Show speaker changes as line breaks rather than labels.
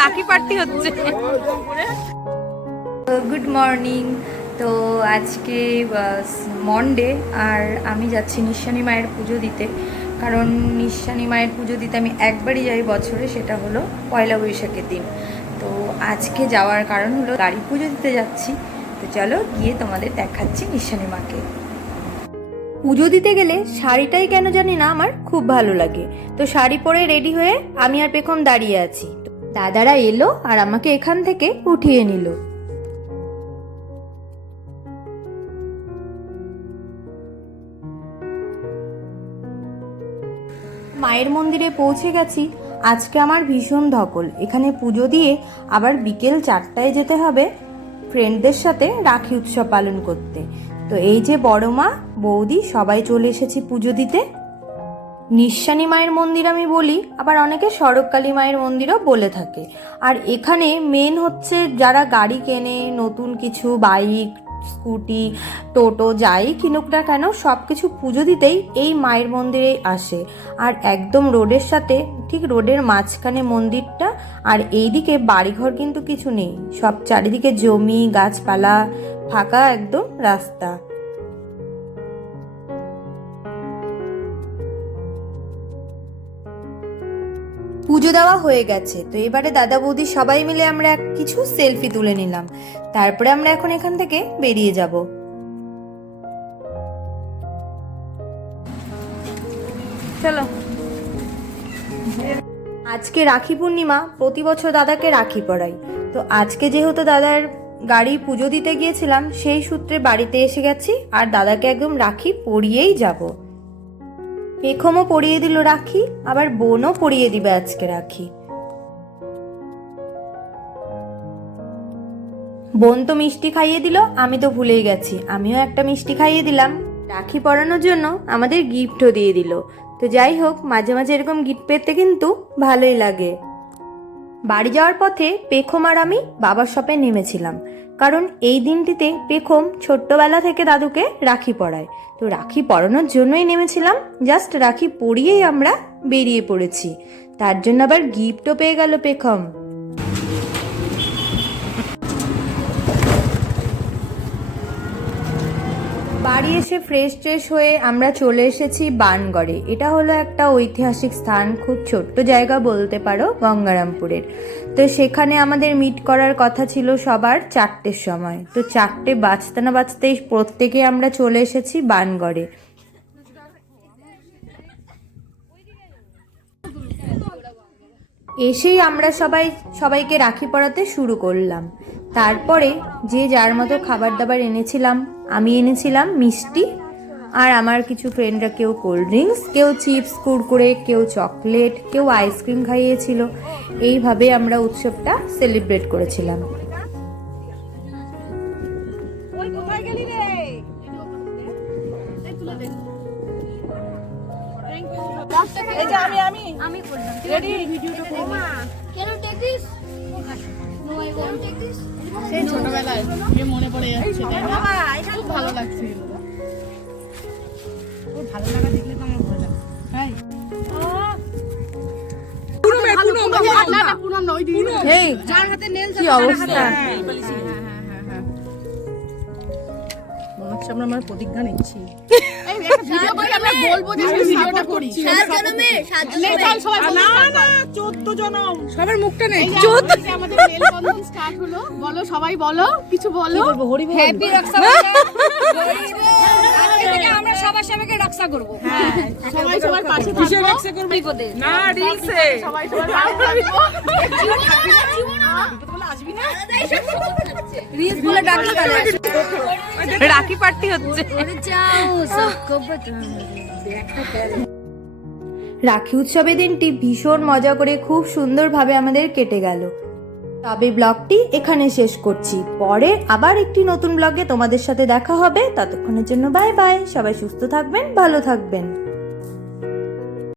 রাখি পার্টি হচ্ছে।
Good morning তো আজকে মন্ডে আর আমি যাচ্ছি নিঃশানী মায়ের পুজো দিতে। কারণ নিঃশানী মায়ের পুজো দিতে আমি একবারই যাই বছরে, সেটা হলো পয়লা বৈশাখের দিন। তো আজকে যাওয়ার কারণ হলো গাড়ি পুজো দিতে যাচ্ছি। তো চলো গিয়ে তোমাদের দেখাচ্ছি নিঃশানী মাকে পুজো দিতে গেলে শাড়িটাই কেন জানি না আমার খুব ভালো লাগে। তো শাড়ি পরে রেডি হয়ে আমি আর পেখম দাঁড়িয়ে আছি। দাদারা এলো আর আমাকে এখান থেকে উঠিয়ে নিল। মায়ের মন্দিরে পৌঁছে গেছি। আজকে আমার ভীষণ ধকল। এখানে পুজো দিয়ে আবার বিকেল চারটায় যেতে হবে। ফ্রেন্ডদের সাথে রাখি উৎসব পালন করতে। তো এই যে বড় মা, বৌদি, সবাই চলে এসেছি পুজো দিতে। নিঃশানী মায়ের মন্দির আমি বলি, আবার অনেকে সড়ককালী মায়ের মন্দিরও বলে থাকে। আর এখানে মেন হচ্ছে যারা গাড়ি কেনে, নতুন কিছু বাইক স্কুটি, টোটো যাই কিনুক না কেন সব কিছু পুজো দিতেই এই মায়ের মন্দিরেই আসে। আর একদম রোডের সাথে, ঠিক রোডের মাঝখানে মন্দিরটা, আর এইদিকে বাড়িঘর কিন্তু কিছু নেই। সব চারিদিকে জমি, গাছপালা, ফাঁকা একদম রাস্তা। পুজো দেওয়া হয়ে গেছে। তো এবারে দাদা বৌদি সবাই মিলে আমরা কিছু সেলফি তুলে নিলাম। তারপরে আমরা এখন এখান থেকে বেরিয়ে যাব। চলো। আজকে রাখি পূর্ণিমা, প্রতি বছর দাদাকে রাখি পরাই। তো আজকে যেহেতু দাদার গাড়ি পুজো দিতে গিয়েছিলাম, সেই সূত্রে বাড়িতে এসে গেছি, আর দাদাকে একদম রাখি পরিয়েই যাব। পেখমও পরিয়ে দিল রাখি, আবার বোনও পরিয়ে দিবে আজকে রাখি। বোন তো মিষ্টি খাইয়ে দিল, আমি তো ভুলেই গেছি, আমিও একটা মিষ্টি খাইয়ে দিলাম। রাখি পরানোর জন্য আমাদের গিফটও দিয়ে দিল। তো যাই হোক, মাঝে মাঝে এরকম গিফট পেতে কিন্তু ভালোই লাগে। বাড়ি যাওয়ার পথে পেখম আর আমি বাবার শপে নেমেছিলাম, কারণ এই দিনটিতে পেখম ছোট্টবেলা থেকে দাদুকে রাখি পরায়। তো রাখি পরানোর জন্যই নেমেছিলাম জাস্ট রাখি পরিয়েই আমরা বেরিয়ে পড়েছি। তার জন্য আবার গিফটও পেয়ে গেল পেখম। বাড়ি এসে ফ্রেশ ট্রেশ হয়ে আমরা চলে এসেছি বানগড়ে। এটা হলো একটা ঐতিহাসিক স্থান, খুব ছোট্ট জায়গা বলতে পারো, গঙ্গারামপুরের। তো সেখানে আমাদের মিট করার কথা ছিল সবার চারটের সময়। তো চারটে বাজতে না বাজতেই প্রত্যেকে আমরা চলে এসেছি বানগড়ে। এসেই আমরা সবাই, সবাইকে রাখি পরাতে শুরু করলাম। তারপরে যে যার মতো খাবার দাবার এনেছিলাম আমি এনেছিলাম মিষ্টি আর আমার কিছু ফ্রেন্ডরা কেউ কোল্ড ড্রিঙ্কস কেউ চিপস কুরকুরে কেউ চকলেট কেউ আইসক্রিম খাইয়েছিল। এইভাবে আমরা উৎসবটা সেলিব্রেট করেছিলাম।
আমি আমি।
আমি করলাম
রেডি ভিডিওটা করব।
সেই ছোটবেলায় যে মনে পড়ে যাচ্ছে তাই না? খুব ভালো লাগছে। খুব ভালো লাগা দেখলে তো আমার ভালো তাই?
অবস্থা? মনে হচ্ছে আমরা আমার প্রতিজ্ঞা নিচ্ছি।
ভিডিও করে আমরা বলব যে ভিডিওটা করি নেই, চল সবাই না না 14 জনম। সবার মুখটা নেই 14 যে আমাদের মেলবন্ধন স্টার্ট হলো বলো সবাই বলো কিছু বলো। হ্যাপি রক্ষা
আমরা সবার সবাইকে রক্ষা করব।
সবাই সবার পাশে থাকব
রক্ষা করবি। না রিলসে
সবাই সবার পাশে থাকব
রিলস বলে ডাকলে
রাখি পার্টি হচ্ছে।
যাও।
রাখি উৎসবের দিনটি ভীষণ মজা করে খুব সুন্দরভাবে আমাদের কেটে গেল। তবে ব্লগটি এখানে শেষ করছি। পরে আবার একটি নতুন ব্লগে তোমাদের সাথে দেখা হবে। ততক্ষণের জন্য বাই বাই সবাই সুস্থ থাকবেন, ভালো থাকবেন।